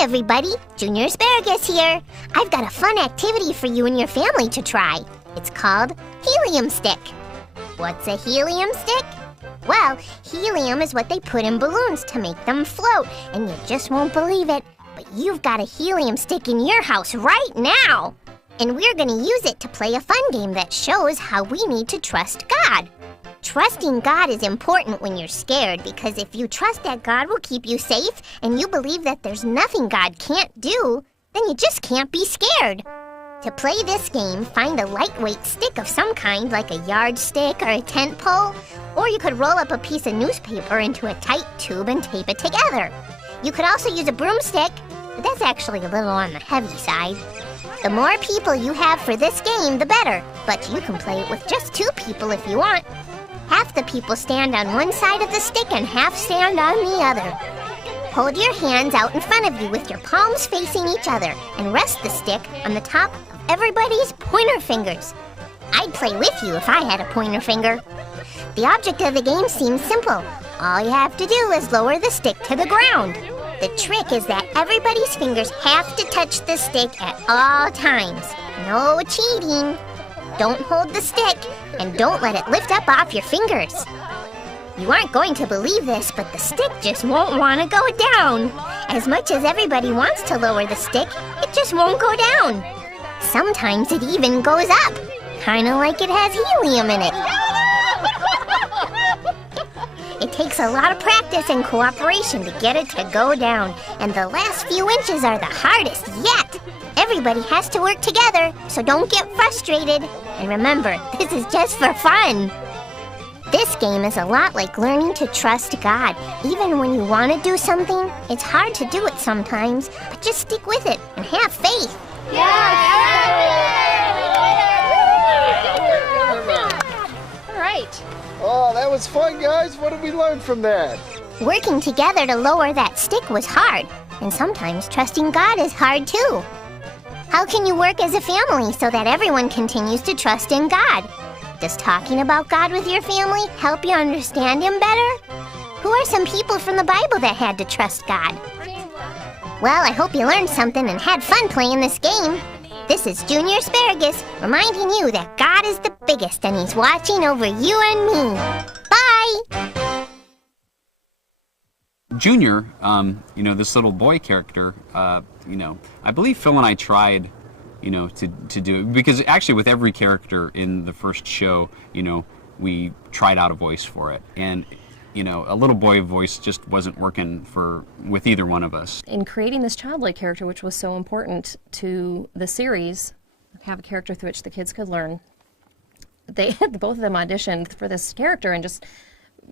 everybody, Junior Asparagus here. I've got a fun activity for you and your family to try. It's called helium stick. What's a helium stick? Well, helium is what they put in balloons to make them float, and you just won't believe it, but you've got a helium stick in your house right now. And we're going to use it to play a fun game that shows how we need to trust God. Trusting God is important when you're scared, because if you trust that God will keep you safe and you believe that there's nothing God can't do, then you just can't be scared. To play this game, find a lightweight stick of some kind, like a yardstick or a tent pole, or you could roll up a piece of newspaper into a tight tube and tape it together. You could also use a broomstick, but that's actually a little on the heavy side. The more people you have for this game, the better, but you can play it with just 2 people if you want. Half the people stand on one side of the stick and half stand on the other. Hold your hands out in front of you with your palms facing each other and rest the stick on the top of everybody's pointer fingers. I'd play with you if I had a pointer finger. The object of the game seems simple. All you have to do is lower the stick to the ground. The trick is that everybody's fingers have to touch the stick at all times. No cheating. Don't hold the stick, and don't let it lift up off your fingers. You aren't going to believe this, but the stick just won't want to go down. As much as everybody wants to lower the stick, it just won't go down. Sometimes it even goes up, kind of like it has helium in it. It takes a lot of practice and cooperation to get it to go down, and the last few inches are the hardest yet. Everybody has to work together, so don't get frustrated. And remember, this is just for fun. This game is a lot like learning to trust God. Even when you want to do something, it's hard to do it sometimes, but just stick with it and have faith. All right. Oh, that was fun, guys. What did we learn from that? Working together to lower that stick was hard, and sometimes trusting God is hard too. How can you work as a family so that everyone continues to trust in God? Does talking about God with your family help you understand Him better? Who are some people from the Bible that had to trust God? Well, I hope you learned something and had fun playing this game. This is Junior Asparagus, reminding you that God is the biggest and He's watching over you and me. Bye! Junior, this little boy character, I believe Phil and I tried, to do it, because actually with every character in the first show, we tried out a voice for it. And, a little boy voice just wasn't working with either one of us. In creating this childlike character, which was so important to the series, have a character through which the kids could learn, both of them auditioned for this character and just,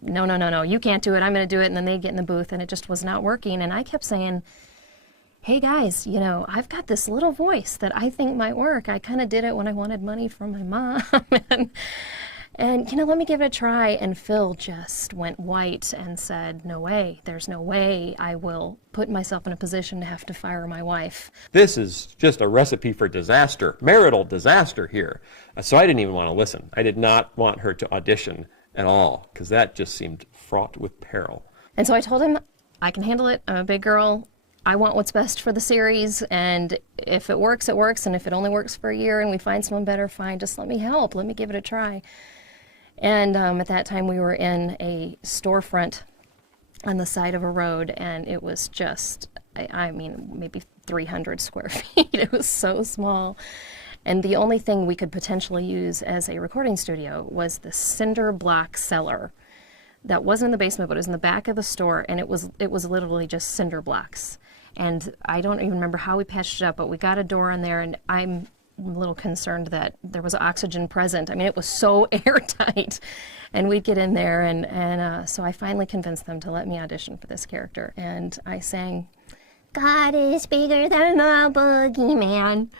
no, you can't do it, I'm going to do it, and then they'd get in the booth, and it just was not working, and I kept saying, hey guys, I've got this little voice that I think might work. I kind of did it when I wanted money from my mom, and let me give it a try, and Phil just went white and said, no way, there's no way I will put myself in a position to have to fire my wife. This is just a recipe for disaster, marital disaster here. So I didn't even want to listen. I did not want her to audition at all, because that just seemed fraught with peril. And so I told him, I can handle it, I'm a big girl, I want what's best for the series, and if it works, it works, and if it only works for a year and we find someone better, fine, just let me help, let me give it a try. And at that time we were in a storefront on the side of a road, and it was just, maybe 300 square feet, it was so small. And the only thing we could potentially use as a recording studio was the cinder block cellar. That wasn't in the basement, but it was in the back of the store, and it was literally just cinder blocks. And I don't even remember how we patched it up, but we got a door in there, and I'm a little concerned that there was oxygen present. I mean, it was so airtight. And we'd get in there, and so I finally convinced them to let me audition for this character. And I sang, God is bigger than the boogeyman.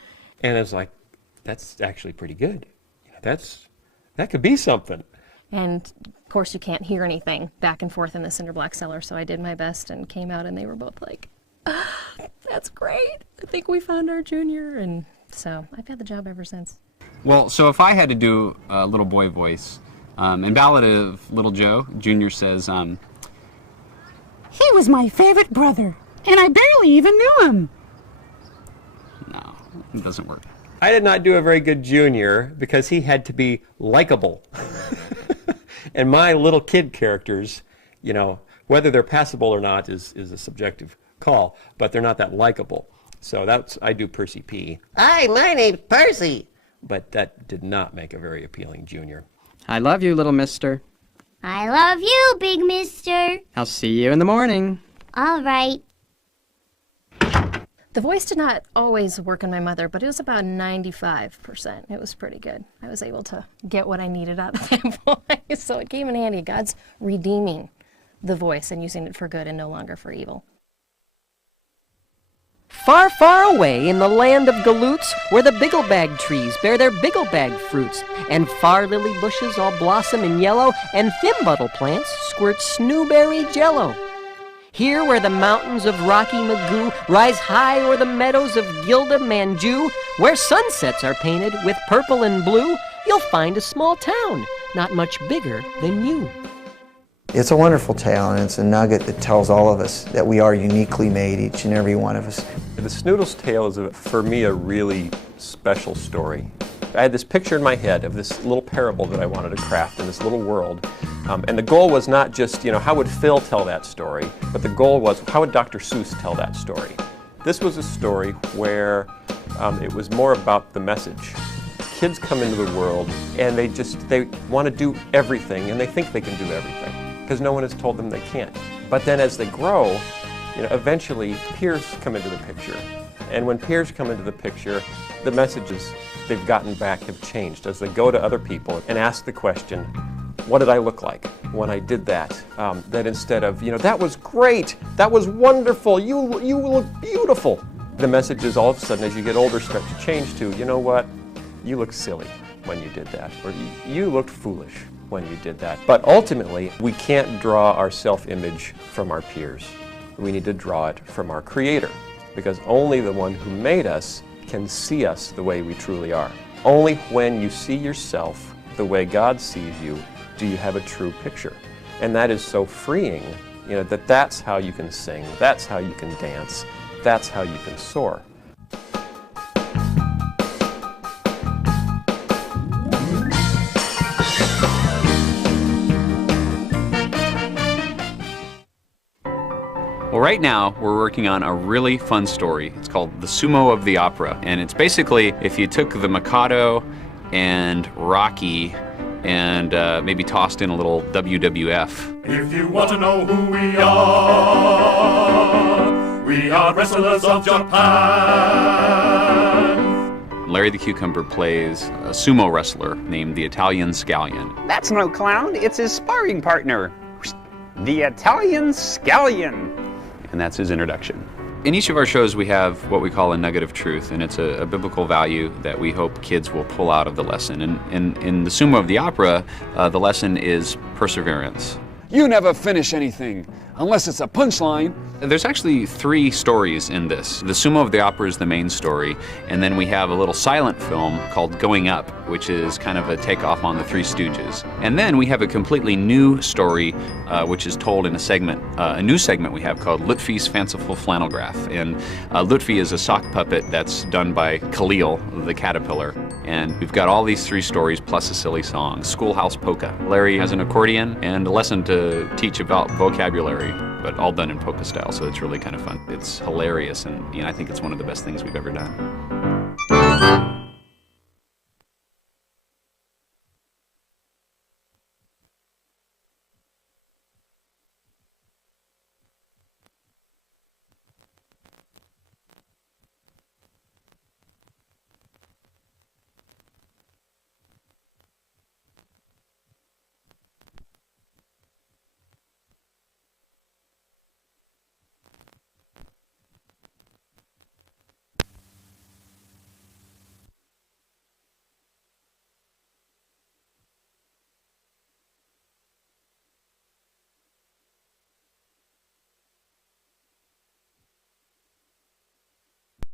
And it's like, that's actually pretty good. That could be something. And of course you can't hear anything back and forth in the cinder block cellar, so I did my best and came out, and they were both like, that's great, I think we found our Junior. And so I've had the job ever since. Well, so if I had to do a little boy voice, in Ballad of Little Joe, Junior says, he was my favorite brother. And I barely even knew him. No, it doesn't work. I did not do a very good Junior because he had to be likable. And my little kid characters, you know, whether they're passable or not is a subjective call, but they're not that likable. So I do Percy P. Hi, my name's Percy. But that did not make a very appealing Junior. I love you, little mister. I love you, big mister. I'll see you in the morning. All right. The voice did not always work on my mother, but it was about 95%. It was pretty good. I was able to get what I needed out of that voice, so it came in handy. God's redeeming the voice and using it for good and no longer for evil. Far, far away in the land of galoots, where the bigglebag trees bear their bigglebag fruits, and far lily bushes all blossom in yellow, and thimbuttle plants squirt snowberry jello. Here where the mountains of Rocky Magoo rise high o'er the meadows of Gilda Manju, where sunsets are painted with purple and blue, you'll find a small town, not much bigger than you. It's a wonderful tale, and it's a nugget that tells all of us that we are uniquely made, each and every one of us. The Snoodle's Tale is, for me, a really special story. I had this picture in my head of this little parable that I wanted to craft in this little world. And the goal was not just, how would Phil tell that story, but the goal was, how would Dr. Seuss tell that story? This was a story where it was more about the message. Kids come into the world and they want to do everything, and they think they can do everything because no one has told them they can't. But then as they grow, eventually peers come into the picture. And when peers come into the picture, the messages they've gotten back have changed as they go to other people and ask the question, what did I look like when I did that? That instead of, that was great, that was wonderful, you look beautiful. The messages all of a sudden as you get older start to change to, you know what, you look silly when you did that, or you looked foolish when you did that. But ultimately, we can't draw our self-image from our peers. We need to draw it from our Creator, because only the one who made us can see us the way we truly are. Only when you see yourself the way God sees you do you have a true picture. And that is so freeing, that's how you can sing, that's how you can dance, that's how you can soar. Well, right now we're working on a really fun story. It's called The Sumo of the Opera, and it's basically if you took the Mikado and Rocky and maybe tossed in a little WWF. If you want to know who we are wrestlers of Japan. Larry the Cucumber plays a sumo wrestler named the Italian Scallion. That's no clown, it's his sparring partner, the Italian Scallion. And that's his introduction. In each of our shows we have what we call a nugget of truth, and it's a biblical value that we hope kids will pull out of the lesson. And in the Sumo of the Opera, the lesson is perseverance. You never finish anything, unless it's a punchline. There's actually 3 stories in this. The Sumo of the Opera is the main story, and then we have a little silent film called Going Up, which is kind of a takeoff on the Three Stooges. And then we have a completely new story, which is told in a new segment we have called Lutfi's Fanciful Flannel Graph. And Lutfi is a sock puppet that's done by Khalil, the caterpillar. And we've got all these 3 stories plus a silly song, Schoolhouse Polka. Larry has an accordion and a lesson to teach about vocabulary, but all done in polka style, so it's really kind of fun. It's hilarious, and I think it's one of the best things we've ever done.